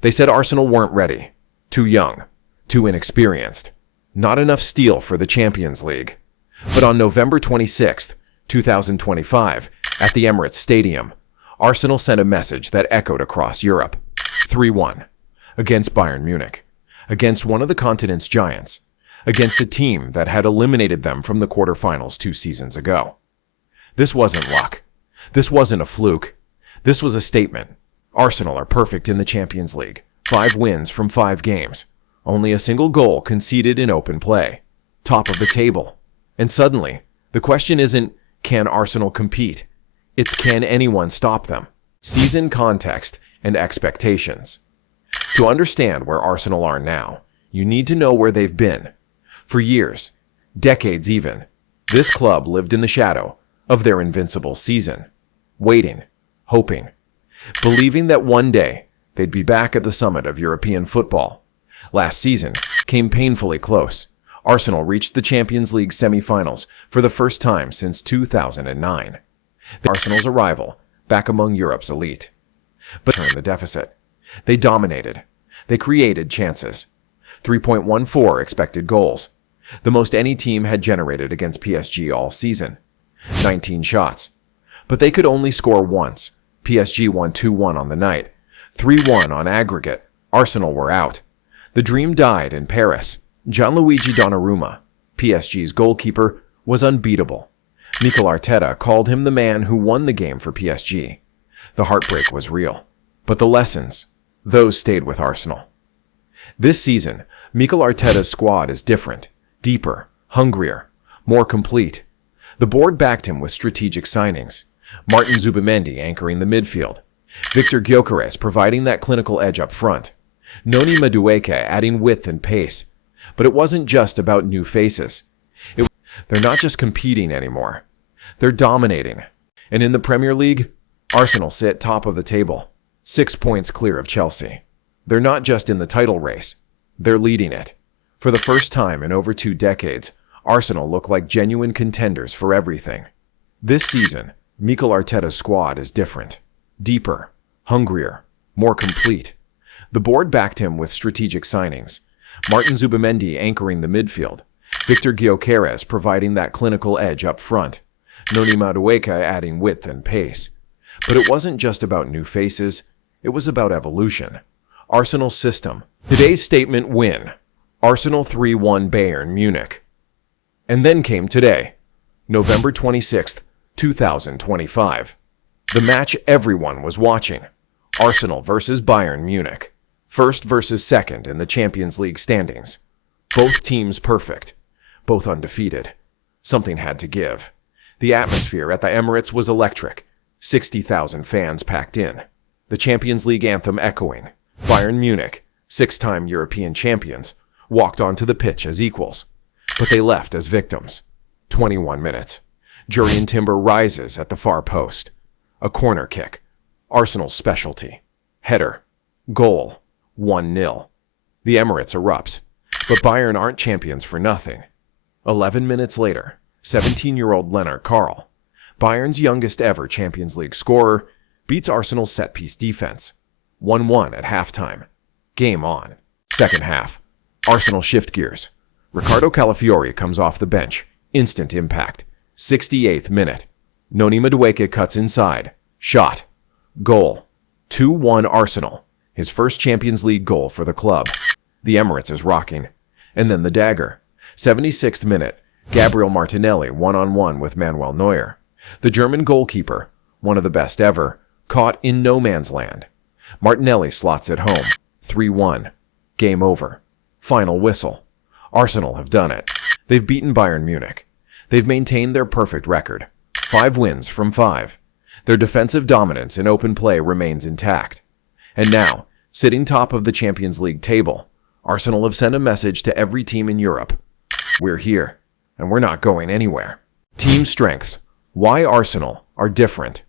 They said Arsenal weren't ready, too young, too inexperienced, not enough steel for the Champions League. But on November 26, 2025, at the Emirates Stadium, Arsenal sent a message that echoed across Europe. 3-1. Against Bayern Munich. Against one of the continent's giants. Against a team that had eliminated them from the quarterfinals 2 seasons ago. This wasn't luck. This wasn't a fluke. This was a statement. Arsenal are perfect in the Champions League. 5 wins from 5 games. Only a single goal conceded in open play. Top of the table. And suddenly, the question isn't, can Arsenal compete? It's, can anyone stop them? Season context and expectations. To understand where Arsenal are now, you need to know where they've been. For years, decades even, this club lived in the shadow of their invincible season. Waiting, hoping, believing that one day they'd be back at the summit of European football. Last season came painfully close. Arsenal reached the Champions League semi-finals for the first time since 2009. Arsenal's arrival back among Europe's elite. But turned the deficit. They dominated. They created chances. 3.14 expected goals. The most any team had generated against PSG all season. 19 shots. But they could only score once. PSG won 2-1 on the night. 3-1 on aggregate. Arsenal were out. The dream died in Paris. Gianluigi Donnarumma, PSG's goalkeeper, was unbeatable. Mikel Arteta called him the man who won the game for PSG. The heartbreak was real. But the lessons, those stayed with Arsenal. This season, Mikel Arteta's squad is different, deeper, hungrier, more complete. The board backed him with strategic signings. Martin Zubimendi anchoring the midfield. Victor Gyökeres providing that clinical edge up front. Noni Madueke adding width and pace. But it wasn't just about new faces. They're not just competing anymore. They're dominating. And in the Premier League, Arsenal sit top of the table, 6 points clear of Chelsea. They're not just in the title race. They're leading it. For the first time in over 2 decades, Arsenal look like genuine contenders for everything. This season, Mikel Arteta's squad is different. Deeper, hungrier, more complete. The board backed him with strategic signings. Martin Zubimendi anchoring the midfield. Victor Gyökeres providing that clinical edge up front. Noni Madueke adding width and pace. But it wasn't just about new faces. It was about evolution. Arsenal's system. Today's statement win. Arsenal 3-1 Bayern Munich. And then came today, November 26th, 2025. The match everyone was watching. Arsenal versus Bayern Munich. First versus second in the Champions League standings. Both teams perfect. Both undefeated. Something had to give. The atmosphere at the Emirates was electric. 60,000 fans packed in. The Champions League anthem echoing. Bayern Munich, 6-time European champions, walked onto the pitch as equals. But they left as victims. 21 minutes. Jurrien Timber rises at the far post. A corner kick. Arsenal's specialty. Header. Goal. 1-0. The Emirates erupts. But Bayern aren't champions for nothing. 11 minutes later, 17-year-old Lennart Karl, Bayern's youngest ever Champions League scorer, beats Arsenal's set-piece defense. 1-1 at halftime. Game on. Second half. Arsenal shift gears. Ricardo Calafiori comes off the bench. Instant impact. 68th minute. Noni Madueke cuts inside. Shot. Goal. 2-1 Arsenal. His first Champions League goal for the club. The Emirates is rocking. And then the dagger. 76th minute. Gabriel Martinelli one-on-one with Manuel Neuer. The German goalkeeper, one of the best ever, caught in no man's land. Martinelli slots it home. 3-1. Game over. Final whistle. Arsenal have done it. They've beaten Bayern Munich. They've maintained their perfect record. 5 wins from 5. Their defensive dominance in open play remains intact. And now, sitting top of the Champions League table, Arsenal have sent a message to every team in Europe. We're here, and we're not going anywhere. Team strengths. Why Arsenal are different.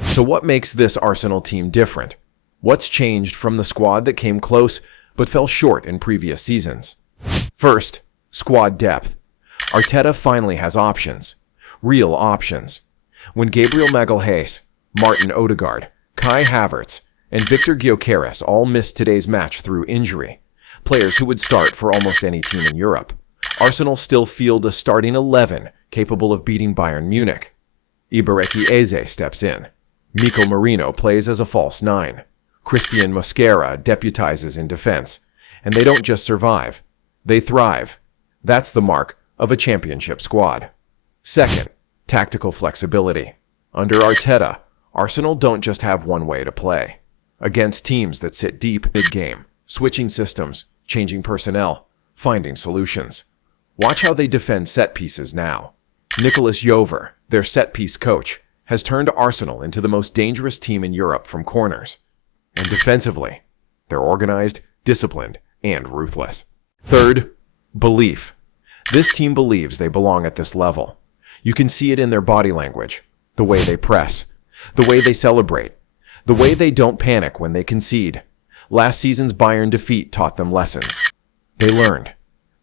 So what makes this Arsenal team different? What's changed from the squad that came close but fell short in previous seasons? First, squad depth. Arteta finally has options. Real options. When Gabriel Magalhaes, Martin Ødegaard, Kai Havertz, and Victor Gyökeres all missed today's match through injury, players who would start for almost any team in Europe, Arsenal still field a starting 11 capable of beating Bayern Munich. Ibaraki Eze steps in. Mikel Merino plays as a false 9. Christian Mosquera deputizes in defense. And they don't just survive, they thrive. That's the mark of a championship squad. Second, tactical flexibility. Under Arteta, Arsenal don't just have one way to play. Against teams that sit deep mid-game, switching systems, changing personnel, finding solutions. Watch how they defend set pieces now. Nicolas Jover, their set-piece coach, has turned Arsenal into the most dangerous team in Europe from corners. And defensively, they're organized, disciplined, and ruthless. Third, belief. This team believes they belong at this level. You can see it in their body language, the way they press, the way they celebrate, the way they don't panic when they concede. Last season's Bayern defeat taught them lessons. They learned.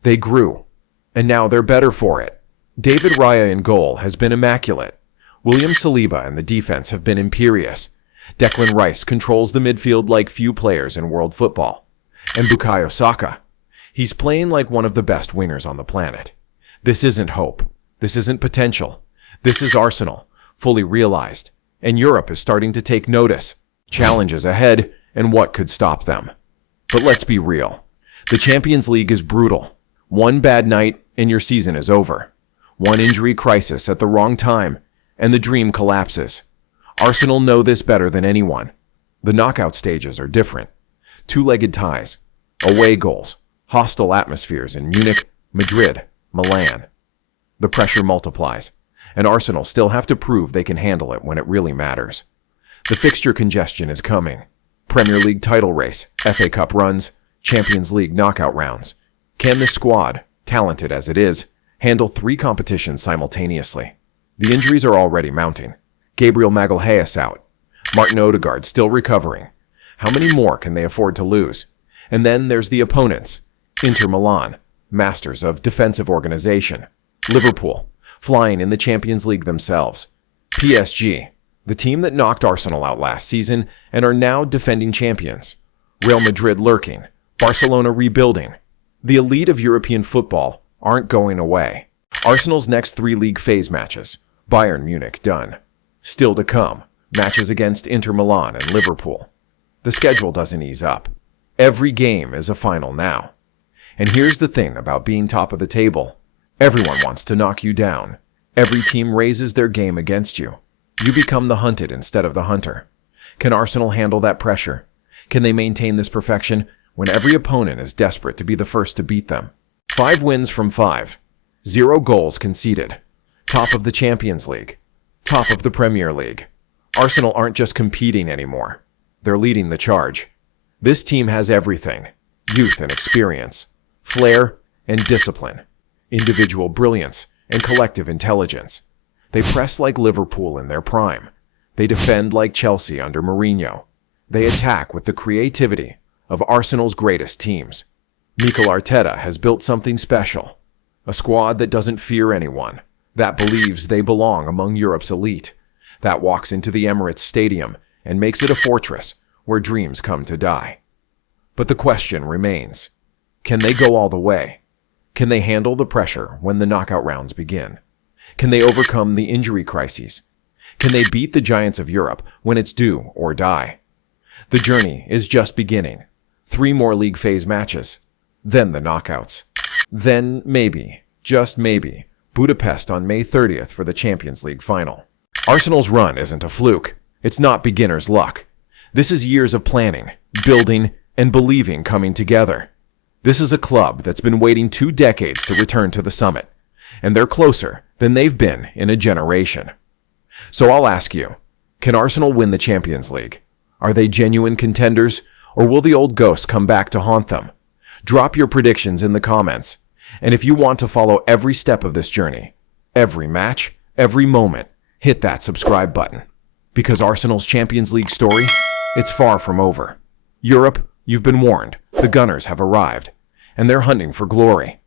They grew. And now they're better for it. David Raya in goal has been immaculate. William Saliba and the defense have been imperious. Declan Rice controls the midfield like few players in world football. And Bukayo Saka, he's playing like one of the best wingers on the planet. This isn't hope. This isn't potential. This is Arsenal, fully realized. And Europe is starting to take notice. Challenges ahead, and what could stop them? But let's be real. The Champions League is brutal. One bad night, and your season is over. One injury crisis at the wrong time, and the dream collapses. Arsenal know this better than anyone. The knockout stages are different. Two-legged ties, away goals, hostile atmospheres in Munich, Madrid, Milan. The pressure multiplies, and Arsenal still have to prove they can handle it when it really matters. The fixture congestion is coming. Premier League title race, FA Cup runs, Champions League knockout rounds. Can this squad, talented as it is, handle 3 competitions simultaneously? The injuries are already mounting. Gabriel Magalhaes out. Martin Ødegaard still recovering. How many more can they afford to lose? And then there's the opponents. Inter Milan, masters of defensive organization. Liverpool, flying in the Champions League themselves. PSG, the team that knocked Arsenal out last season and are now defending champions. Real Madrid lurking. Barcelona rebuilding. The elite of European football aren't going away. Arsenal's next 3 league phase matches. Bayern Munich done. Still to come, matches against Inter Milan and Liverpool. The schedule doesn't ease up. Every game is a final now. And here's the thing about being top of the table. Everyone wants to knock you down. Every team raises their game against you. You become the hunted instead of the hunter. Can Arsenal handle that pressure? Can they maintain this perfection when every opponent is desperate to be the first to beat them? 5 wins from 5. 0 goals conceded. Top of the Champions League. Top of the Premier League. Arsenal aren't just competing anymore. They're leading the charge. This team has everything. Youth and experience. Flair and discipline. Individual brilliance and collective intelligence. They press like Liverpool in their prime. They defend like Chelsea under Mourinho. They attack with the creativity of Arsenal's greatest teams. Mikel Arteta has built something special. A squad that doesn't fear anyone. That believes they belong among Europe's elite. That walks into the Emirates Stadium and makes it a fortress where dreams come to die. But the question remains. Can they go all the way? Can they handle the pressure when the knockout rounds begin? Can they overcome the injury crises? Can they beat the giants of Europe when it's do or die? The journey is just beginning. 3 more league phase matches. Then the knockouts. Then maybe, just maybe, Budapest on May 30th for the Champions League final. Arsenal's run isn't a fluke. It's not beginner's luck. This is years of planning, building, and believing coming together. This is a club that's been waiting 2 decades to return to the summit, and they're closer than they've been in a generation. So I'll ask you, can Arsenal win the Champions League? Are they genuine contenders, or will the old ghosts come back to haunt them? Drop your predictions in the comments. And if you want to follow every step of this journey, every match, every moment, hit that subscribe button. Because Arsenal's Champions League story, it's far from over. Europe, you've been warned. The Gunners have arrived, and they're hunting for glory.